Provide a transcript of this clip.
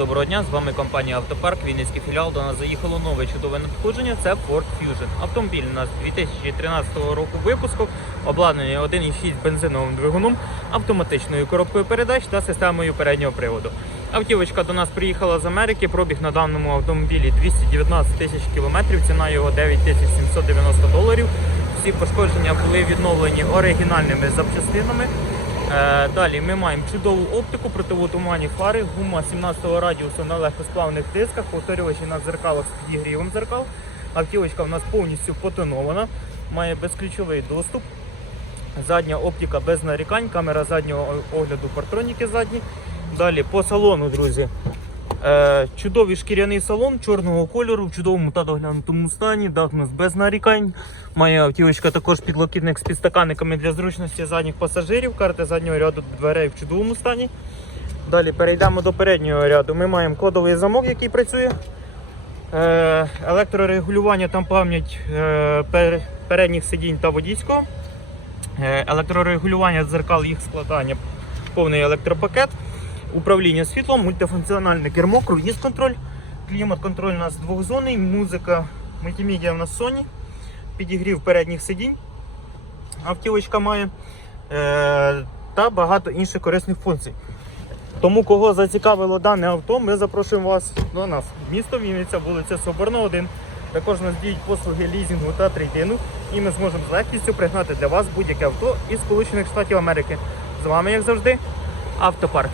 доброго дня. З вами компанія Автопарк, Вінницький філіал. До нас заїхало нове чудове надходження. Це Ford Fusion. Автомобіль у нас 2013 року випуску, обладнаний 1,6 бензиновим двигуном, автоматичною коробкою передач та системою переднього приводу. Автівочка до нас приїхала з Америки. Пробіг на даному автомобілі 219 тисяч кілометрів. Ціна його 9790 доларів. Всі пошкодження були відновлені оригінальними запчастинами. Е, Далі ми маємо чудову оптику, противотуманні фари, гума 17-го радіусу на легкосплавних дисках, повторювачі на дзеркалах з підігрівом дзеркал. Автівочка в нас повністю потонована, має безключовий доступ. Задня оптика без нарікань, камера заднього огляду, партроніки задні. Далі по салону, друзі. Е, чудовий шкіряний салон чорного кольору, в чудовому та доглянутому стані, дах нас без нарікань. Має автівочка також підлокітник з підстаканниками для зручності задніх пасажирів, карти заднього ряду дверей в чудовому стані. Далі перейдемо до переднього ряду. Ми маємо кодовий замок, який працює. Е, електрорегулювання там пам'ять е, пер- передніх сидінь та водійського. Електрорегулювання дзеркал їх складання, повний електропакет. Управління світлом, мультифункціональне кермо, круїз контроль, клімат-контроль у нас двохзонний, музика, мультимедіа у нас Sony, підігрів передніх сидінь. Автівочка має е, та багато інших корисних функцій. Тому, кого зацікавило дане авто, ми запрошуємо вас до нас. Місто Вінниця, вулиця Соборна 1. Також нас діють послуги лізінгу та трейдину, і ми зможемо з легкістю пригнати для вас будь-яке авто із Сполучених Штатів Америки. З вами, як завжди, автопарк.